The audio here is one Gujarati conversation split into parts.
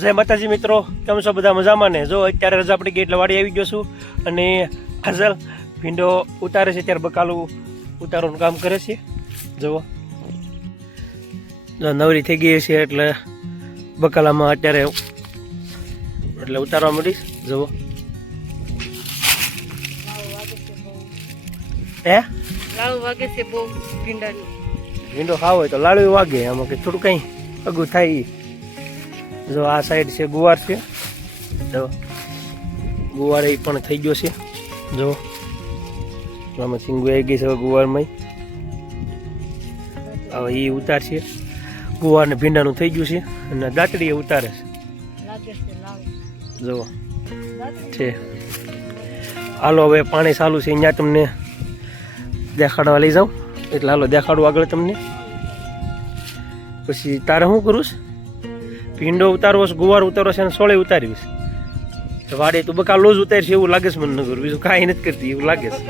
જય માતાજી મિત્રો, કેમ છો બધા? મજામાં ને? જો અત્યારે રજા પડી ગઈ એટલે વાડી આવી ગયો છું અને હાજર ભીંડો ઉતારે છે. ત્યારે બકાલું ઉતારવાનું કામ કરે છે. જુઓ નવરી થઈ ગઈ છે એટલે બકાલામાં અત્યારે એટલે ઉતારવા માંડીશ. જુઓ હે લાડુ વાગે છે બહુ ભીંડાની. ભીંડો ખાવો હોય તો લાડુ વાગે, આમાં કે થોડું કંઈ અગું થાય. જો આ સાઈડ છે ગુવાર છે, જો ગુવાર એ પણ થઈ ગયો છે. જો આમાં સિંગુ આવી ગઈ છે ગુવારમાં. હવે એ ઉતારશે. ગુવાર ને ભીંડાનું થઈ ગયું છે અને દાંતડી એ ઉતારે છે. જો છે. હાલો હવે પાણી ચાલુ છે અહીંયા, તમને દેખાડવા લઈ જાઉં એટલે હાલો દેખાડું આગળ તમને. પછી તારે શું કરું છું? ભીંડો ઉતારવો છે, ગુવાર ઉતારવો છે અને સોળે ઉતારવીશ. વાડે તો બકાલો જ ઉતારશે એવું લાગે છે મને. નગર બીજું કાંઈ નથી કરતી એવું લાગે છે.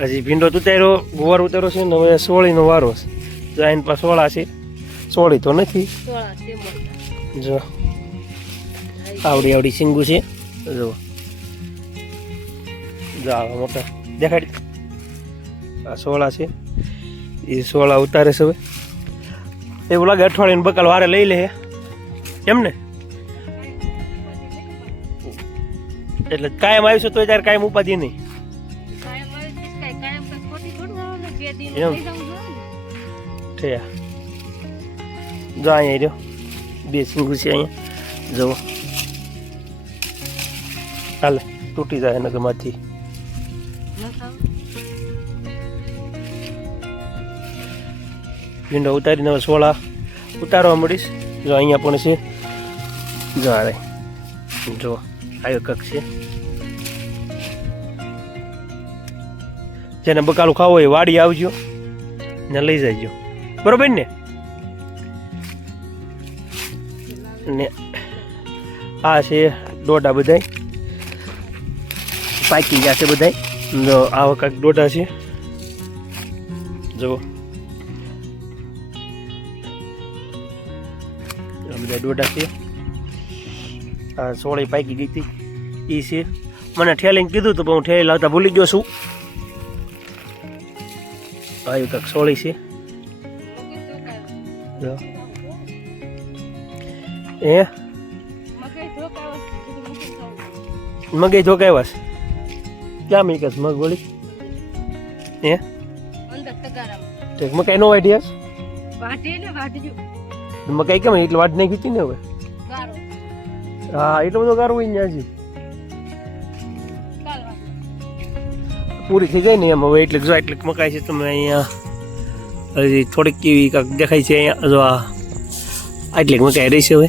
હજી ભીંડો ઉતાર્યો, ગુવાર ઉતાર્યો છે ને હવે સોળીનો વારો છે. જો આઈન પાસે સોળા છે, સોળી તો નથી. જો આવડી આવડી સિંગુ છે. જો મોટા દેખાડી. આ સોળા છે, એ સોળા ઉતારે છે. હવે એવું લાગે અઠવાડિયાનું બકાલ વારે લઈ લે એમ ને. એટલે કાયમ આવીશું તો ત્યારે કાયમ ઉપાધિ નહીં. એમ જો અહીંયા રહ્યો બે સિંગુ છે અહીંયા. જુઓ હાલે તૂટી જાય નગરમાંથી. ભીંડો ઉતારીને હવે સોળા ઉતારવા મળીશ. જો અહીંયા પણ છે. જો અરે જો આવ્યો કક છે. જેને બકાલું ખાવો હોય વાડી આવજો ને લઈ જજો, બરોબર ને? ને આ છે ડોડા બધાય પાકી ગયા છે બધાય. જો આવા કાંઈક ડોડા છે. જો બધા ડોડા છે. આ સોળી પાકી ગઈ હતી એ છે. મને ઠેલીને કીધું હતું પણ હું ઠેલી લાવતા ભૂલી ગયો છું. આવ્યું કાંક સોળી છે. એ મગઈ ધોકાવ્યા છે. ક્યાં મીકસ મગ વળી? એ મકાઈ નો વાઢ્યા મકાઈ કેમ એટલે વાઢ નહીં ખીચી ને હવે. હા એટલો બધો ગારો હોય ને હજી પૂરી થઈ જાય ને એમ. હવે એટલે જો એટલે મકાઈ છે. તમે અહીંયા હજી થોડીક કેવી કાંક દેખાય છે અહીંયા. જો આ આટલી મકાઈ રહી છે. હવે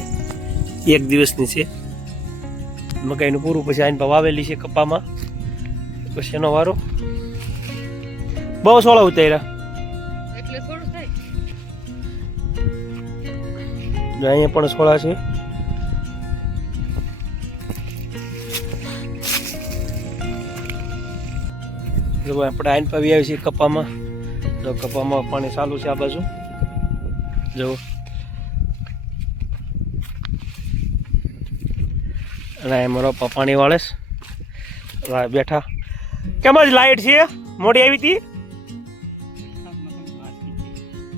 એક દિવસની છે મકાઈનું પૂરું. પછી આઈને વાવેલી છે કપામાં. પછી એનો વારો. બહુ સોળા ઉતાર્યા અહીંયા પણ સોળા છે. જો આપણે આઈન પાવી આવી છીએ કપામાં. જો કપામાં પાણી ચાલુ છે આ બાજુ. જો અને એમાં રોપા પાણી વાળે છે બેઠા. કેમ જ લાઈટ છે? મોડી આવી હતી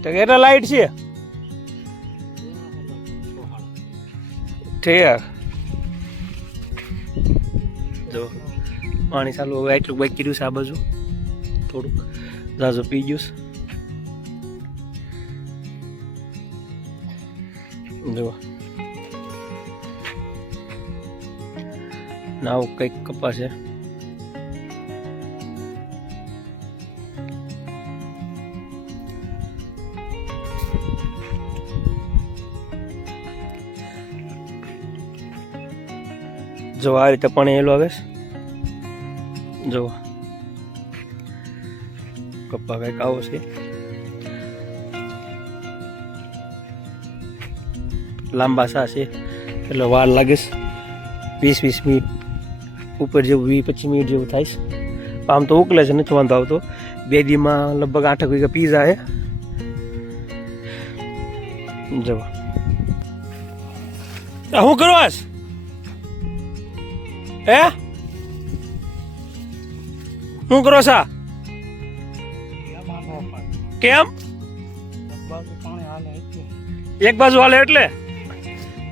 તો કેટલા લાઈટ છે? ઠીક. જો પાણી ચાલુ. હવે એટલું બાકી રહ્યું છે આ બાજુ. થોડુંક ઝાઝું પી ગયું છે. જો આવું કંઈક કપા છે. જો આ રીતે પાણી એલું આવે છે. જો કપા કંઈક આવો છે. લાંબા સા છે એટલે વાર લાગે છે. 20-20 મિનિટ ઉપર જેવું 20-25 મિનિટ જેવું થાય છે. આમ તો ઉકલે છે, નથી વાંધો આવતો. 2 દીમાં લગભગ 8 વીઘા પીઝા છે. જવા શું કરવાસ હે શું કરો સા કેમ એક બાજુ હાલે એટલે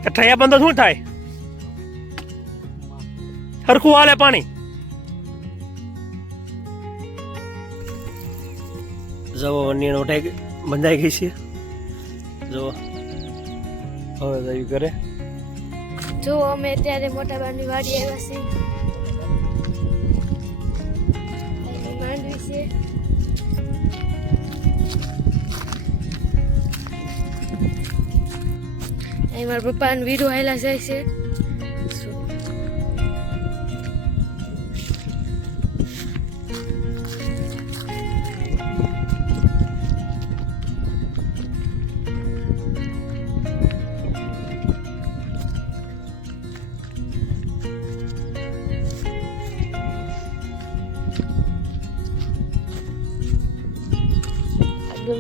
ઠૈયા બંધ શું થાય સરખું હાલે પાણી જવો નીણ ઉઠાઈ ગઈ બંધાઈ ગઈ છે જવો હવે જઈ કરે જો અમે અત્યારે મોટા બારની વાડી આવ્યા છીએ અહીં માંડવી છે અહીં મારા પપ્પા અને વીરો આવેલા જાય છે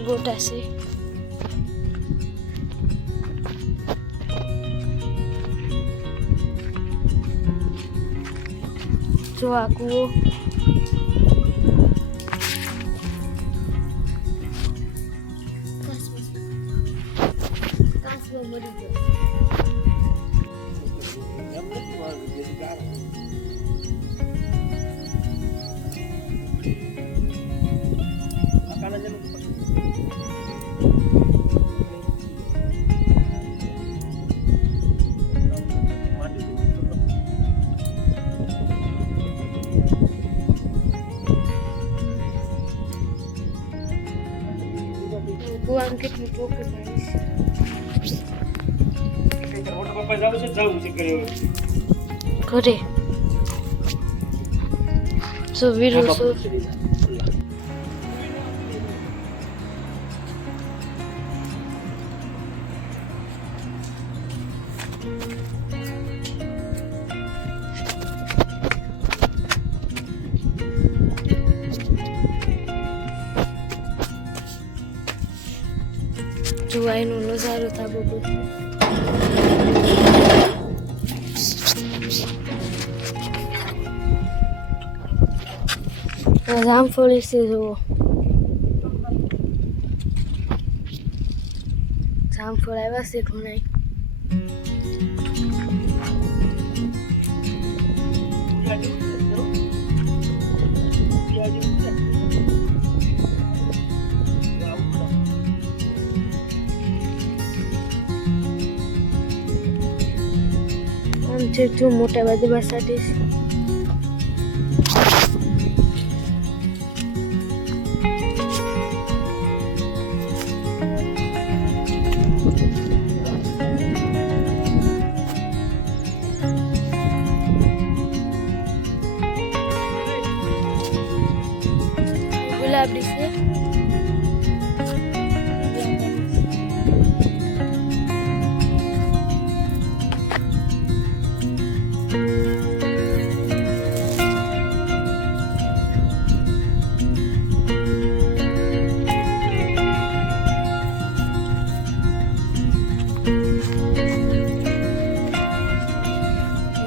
ગોટા છે જો આ કૂવો કાચબો મરી ગયો કુવાનું કેટલું ચોખ્ખું થાય ઘરે જો વીરો જોવાયનો નજારો થાય બહુ જામફળી છે જુઓ જામફળ આવ્યા છે ઘણા આમ છે જો મોટા બાજુ બાસાટી છે ગુલાબી છે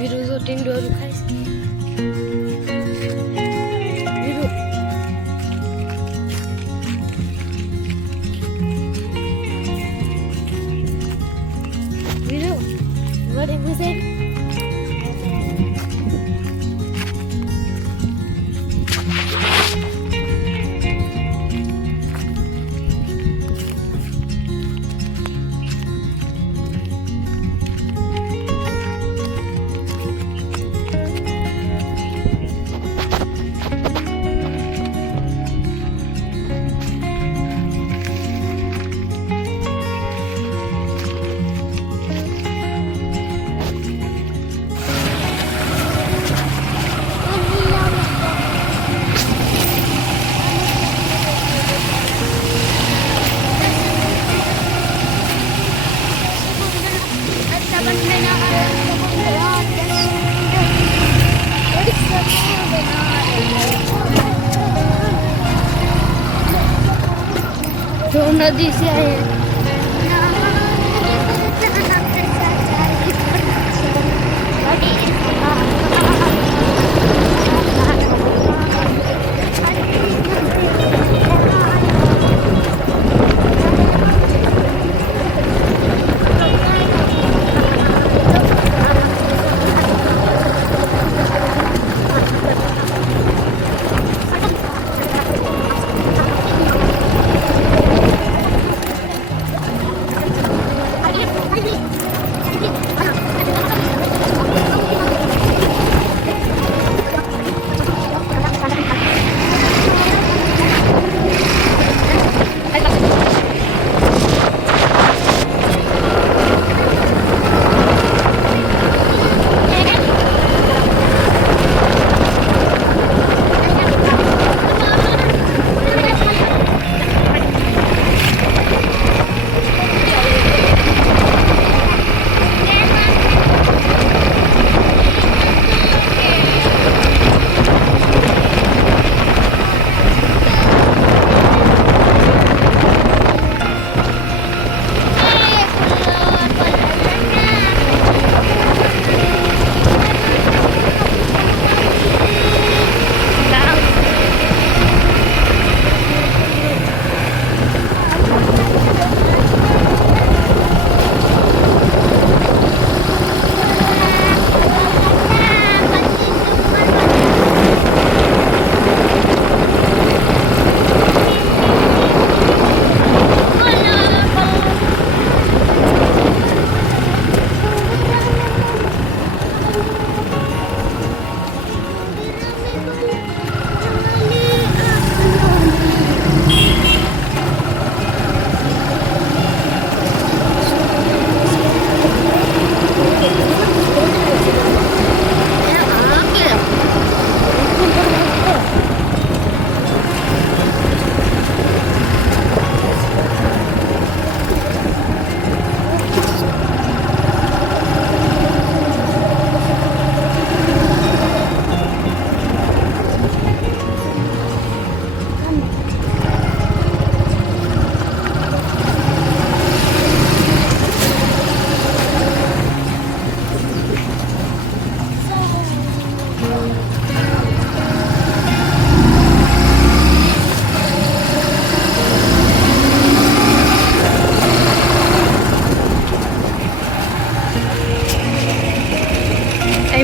વિરુજો ટીંડોરું ખાય છે વિરુ વિરુ વળી મજા जो नदी से है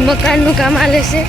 મકાનનું કામ હાલે છે